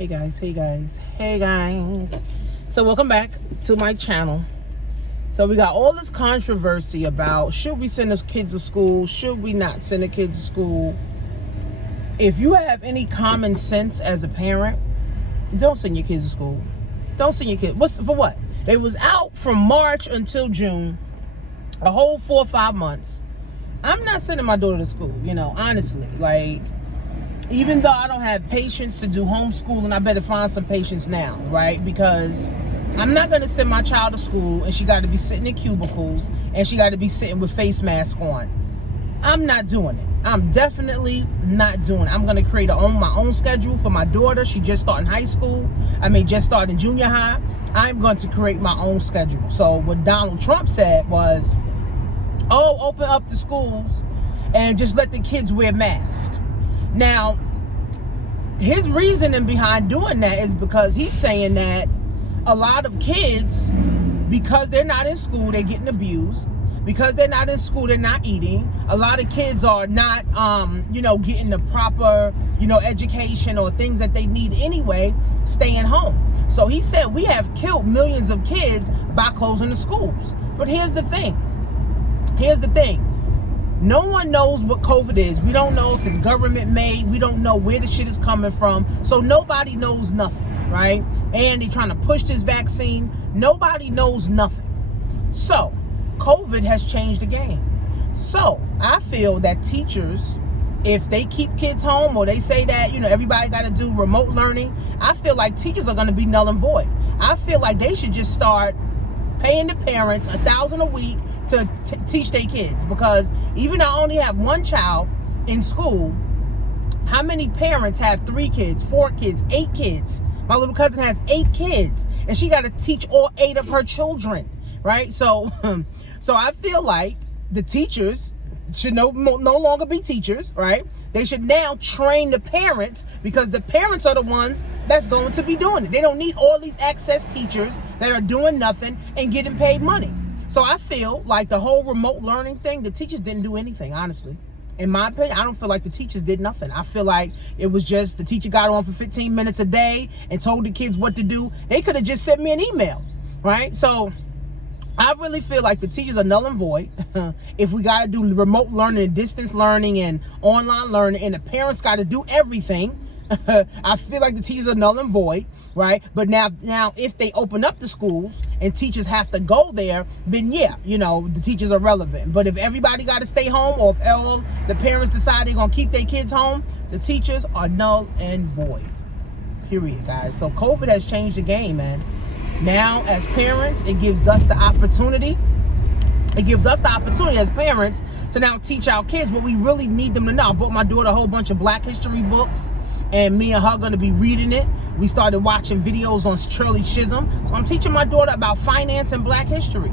Hey guys. So welcome back to my channel. So we got all this controversy about should we send our kids to school, should we not send the kids to school. If you have any common sense as a parent, don't send your kids to school. Don't send your kids. For what? They was out from March until June, a whole 4 or 5 months. I'm not sending my daughter to school, honestly. Like, even though I don't have patience to do homeschooling, I better find some patience now, right? Because I'm not going to send my child to school and she got to be sitting in cubicles and she got to be sitting with face mask on. I'm not doing it. I'm definitely not doing it. I'm going to create my own schedule for my daughter. She just started high school. Just started junior high. I'm going to create my own schedule. So what Donald Trump said was, open up the schools and just let the kids wear masks. Now, his reasoning behind doing that is because he's saying that a lot of kids, because they're not in school, they're getting abused. Because they're not in school, they're not eating. A lot of kids are not, getting the proper, education or things that they need anyway, staying home. So he said we have killed millions of kids by closing the schools. But here's the thing. No one knows what COVID is. We don't know if it's government made. We don't know where the shit is coming from. So nobody knows nothing, right? And they're trying to push this vaccine. Nobody knows nothing. So COVID has changed the game. So I feel that teachers, if they keep kids home or they say that, everybody got to do remote learning, I feel like teachers are going to be null and void. I feel like they should just start paying the parents $1,000 a week to teach their kids, because even though I only have one child in school, how many parents have 3 kids, 4 kids, 8 kids? My little cousin has 8 kids and she got to teach all 8 of her children, right? So I feel like the teachers should no longer be teachers, right? They should now train the parents, because the parents are the ones that's going to be doing it. They don't need all these access teachers that are doing nothing and getting paid money. So I feel like the whole remote learning thing, the teachers didn't do anything, honestly. In my opinion, I don't feel like the teachers did nothing. I feel like it was just the teacher got on for 15 minutes a day and told the kids what to do. They could have just sent me an email, right? So I really feel like the teachers are null and void. If we got to do remote learning and distance learning and online learning and the parents got to do everything, I feel like the teachers are null and void, right? But now if they open up the schools and teachers have to go there, then yeah, the teachers are relevant. But if everybody got to stay home, or if all the parents decide they're going to keep their kids home, the teachers are null and void. Period, guys. So COVID has changed the game, man. Now, as parents, it gives us the opportunity. It gives us the opportunity as parents to now teach our kids what we really need them to know. I bought my daughter a whole bunch of Black history books, and me and her are going to be reading it. We started watching videos on Shirley Chisholm. So I'm teaching my daughter about finance and Black history.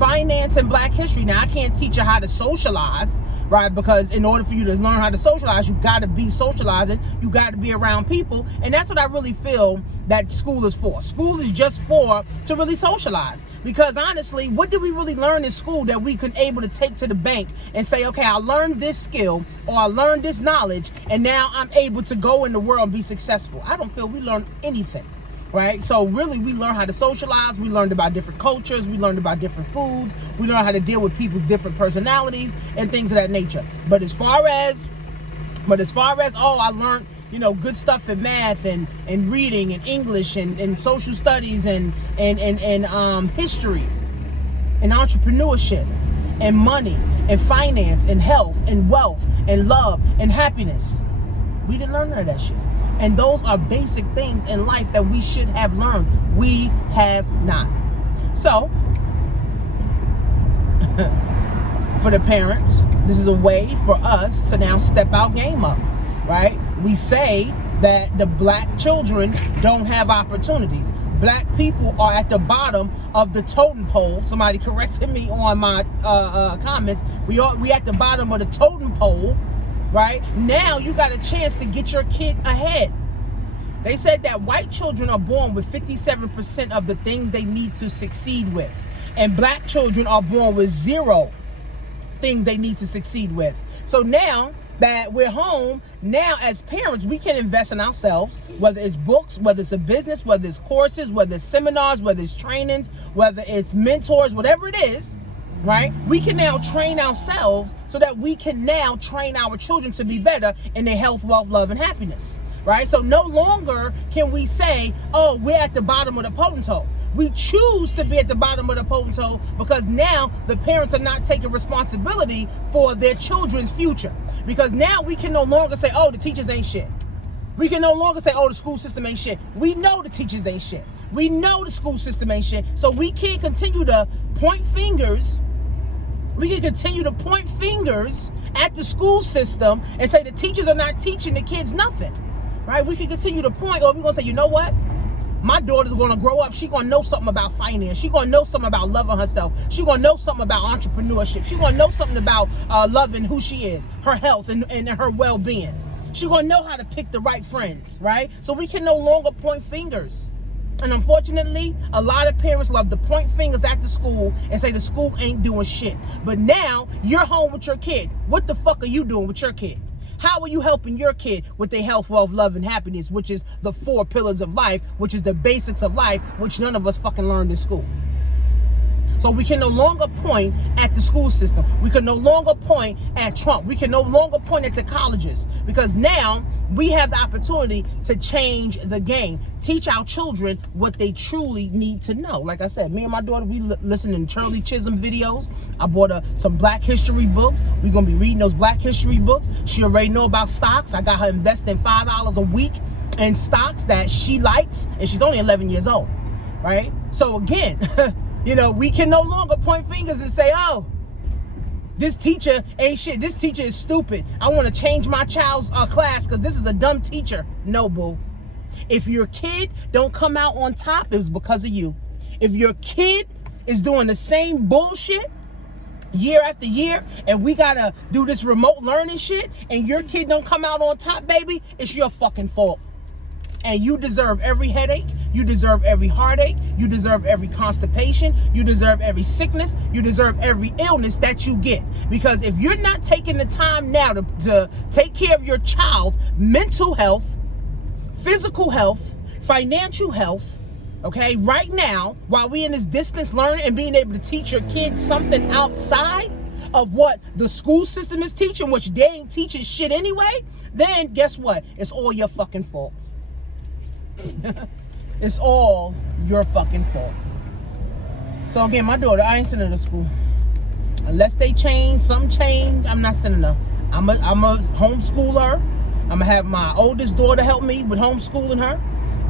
Finance and Black history. Now, I can't teach her how to socialize, right? Because in order for you to learn how to socialize, you got to be socializing. You got to be around people. And that's what I really feel that school is for. School is just to really socialize. Because honestly, what did we really learn in school that we could able to take to the bank and say, okay, I learned this skill or I learned this knowledge and now I'm able to go in the world and be successful? I don't feel we learned anything, right? So really, we learned how to socialize. We learned about different cultures. We learned about different foods. We learned how to deal with people's different personalities and things of that nature. But as far as, I learned, good stuff in math and reading and English and social studies and history and entrepreneurship and money and finance and health and wealth and love and happiness. We didn't learn none of that shit. And those are basic things in life that we should have learned. We have not. So, for the parents, this is a way for us to now step our game up, right? We say that the Black children don't have opportunities. Black people are at the bottom of the totem pole. Somebody corrected me on my comments. We at the bottom of the totem pole, right? Now you got a chance to get your kid ahead. They said that white children are born with 57% of the things they need to succeed with. And Black children are born with 0 things they need to succeed with. So now that we're home. Now, as parents, we can invest in ourselves, whether it's books, whether it's a business, whether it's courses, whether it's seminars, whether it's trainings, whether it's mentors, whatever it is, right? We can now train ourselves so that we can now train our children to be better in their health, wealth, love, and happiness, right? So no longer can we say, oh, we're at the bottom of the totem pole. We choose to be at the bottom of the totem pole because now the parents are not taking responsibility for their children's future. Because now we can no longer say, oh, the teachers ain't shit. We can no longer say, oh, the school system ain't shit. We know the teachers ain't shit. We know the school system ain't shit. So we can't continue to point fingers. We can continue to point fingers at the school system and say the teachers are not teaching the kids nothing, right? We can continue to point, or we're going to say, you know what? My daughter's going to grow up. She's going to know something about finance. She's going to know something about loving herself. She's going to know something about entrepreneurship. She's going to know something about loving who she is, her health, and her well-being. She's going to know how to pick the right friends, right? So we can no longer point fingers. And unfortunately, a lot of parents love to point fingers at the school and say the school ain't doing shit. But now you're home with your kid. What the fuck are you doing with your kid? How are you helping your kid with their health, wealth, love, and happiness, which is the 4 pillars of life, which is the basics of life, which none of us fucking learned in school? So we can no longer point at the school system. We can no longer point at Trump. We can no longer point at the colleges, because now we have the opportunity to change the game. Teach our children what they truly need to know. Like I said, me and my daughter, we listen to Shirley Chisholm videos. I bought her some Black history books. We're going to be reading those Black history books. She already know about stocks. I got her investing $5 a week in stocks that she likes, and she's only 11 years old, right? So again, you know, we can no longer point fingers and say, oh, this teacher ain't shit. This teacher is stupid. I want to change my child's class because this is a dumb teacher. No, boo. If your kid don't come out on top, it was because of you. If your kid is doing the same bullshit year after year, and we got to do this remote learning shit, and your kid don't come out on top, baby, it's your fucking fault. And you deserve every headache. You deserve every heartache. You deserve every constipation. You deserve every sickness. You deserve every illness that you get. Because if you're not taking the time now to take care of your child's mental health, physical health, financial health, okay, right now, while we in this distance learning and being able to teach your kids something outside of what the school system is teaching, which they ain't teaching shit anyway, then guess what? It's all your fucking fault. It's all your fucking fault. So again, my daughter, I ain't sending her to school. Unless they change, some change, I'm not sending her. I'm a homeschool her. I'm gonna have my oldest daughter help me with homeschooling her.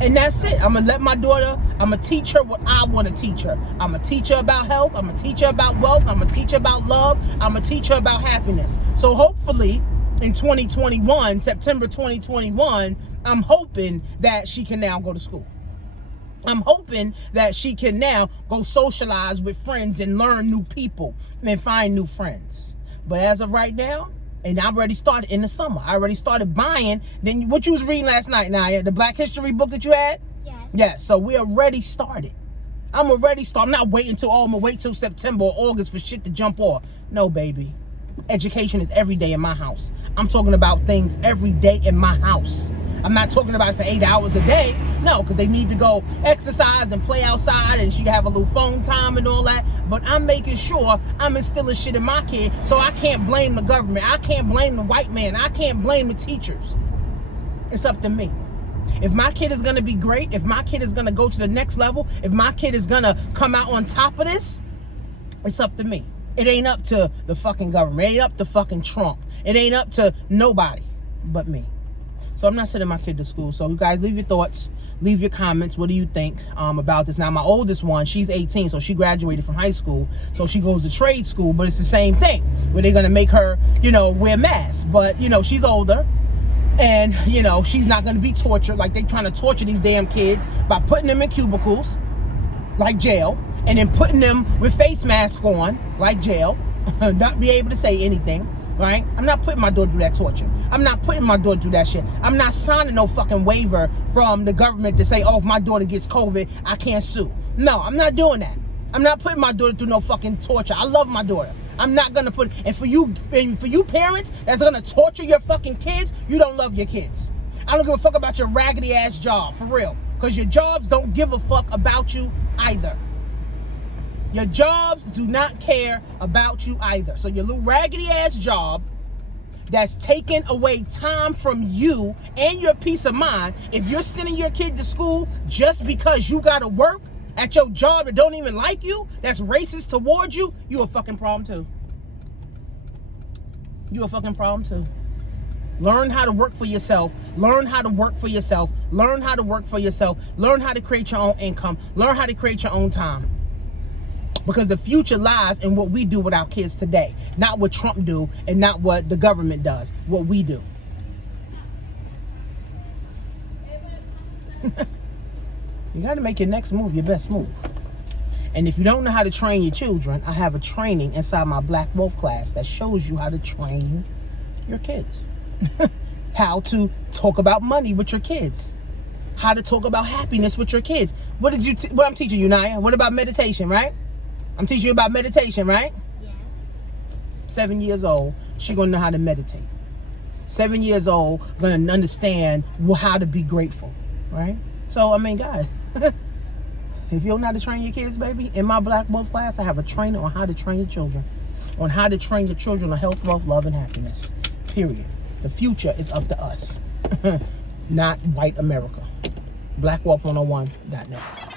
And that's it. I'm gonna let my daughter, I'm gonna teach her what I wanna teach her. I'm gonna teach her about health. I'm gonna teach her about wealth. I'm gonna teach her about love. I'm gonna teach her about happiness. So hopefully in 2021, September 2021, I'm hoping that she can now go to school. I'm hoping that she can now go socialize with friends and learn new people and find new friends. But as of right now, and I already started in the summer, I already started buying. Then what you was reading last night, Naya, the Black history book that you had? Yes. Yes, so we already started. I'm already started. I'm not waiting till, I'm gonna wait till September or August for shit to jump off. No, baby. Education is every day in my house. I'm talking about things every day in my house. I'm not talking about it for 8 hours a day. No, because they need to go exercise and play outside, and she can have a little phone time and all that. But I'm making sure I'm instilling shit in my kid, so I can't blame the government. I can't blame the white man. I can't blame the teachers. It's up to me. If my kid is going to be great, if my kid is going to go to the next level, if my kid is going to come out on top of this, it's up to me. It ain't up to the fucking government. It ain't up to fucking Trump. It ain't up to nobody but me. So I'm not sending my kid to school. So you guys leave your thoughts, leave your comments. What do you think about this? Now, my oldest one, she's 18, so she graduated from high school. So she goes to trade school, but it's the same thing where they're going to make her, you know, wear masks. But, you know, she's older and, you know, she's not going to be tortured like they trying to torture these damn kids by putting them in cubicles like jail and then putting them with face masks on like jail, not be able to say anything. Right? I'm not putting my daughter through that torture. I'm not putting my daughter through that shit. I'm not signing no fucking waiver from the government to say, oh, if my daughter gets COVID, I can't sue. No, I'm not doing that. I'm not putting my daughter through no fucking torture. I love my daughter. I'm not gonna put, and for you parents that's gonna torture your fucking kids, you don't love your kids. I don't give a fuck about your raggedy ass job, for real. Because your jobs don't give a fuck about you either. Your jobs do not care about you either. So your little raggedy ass job that's taking away time from you and your peace of mind, if you're sending your kid to school just because you gotta work at your job that don't even like you, that's racist towards you, you a fucking problem too. You a fucking problem too. Learn how to work for yourself. Learn how to work for yourself. Learn how to work for yourself. Learn how to create your own income. Learn how to create your own time. Because the future lies in what we do with our kids today. Not what Trump do and not what the government does. What we do. You got to make your next move your best move. And if you don't know how to train your children, I have a training inside my Black Wolf class that shows you how to train your kids. How to talk about money with your kids. How to talk about happiness with your kids. What I'm teaching you, Naya? What about meditation, right? I'm teaching you about meditation, right? Yes. 7 years old, she's going to know how to meditate. 7 years old, going to understand how to be grateful, right? So, I mean, guys, if you don't know how to train your kids, baby, in my Black Wolf class, I have a training on how to train your children. On how to train your children on health, wealth, love, and happiness. Period. The future is up to us, not white America. BlackWolf101.net.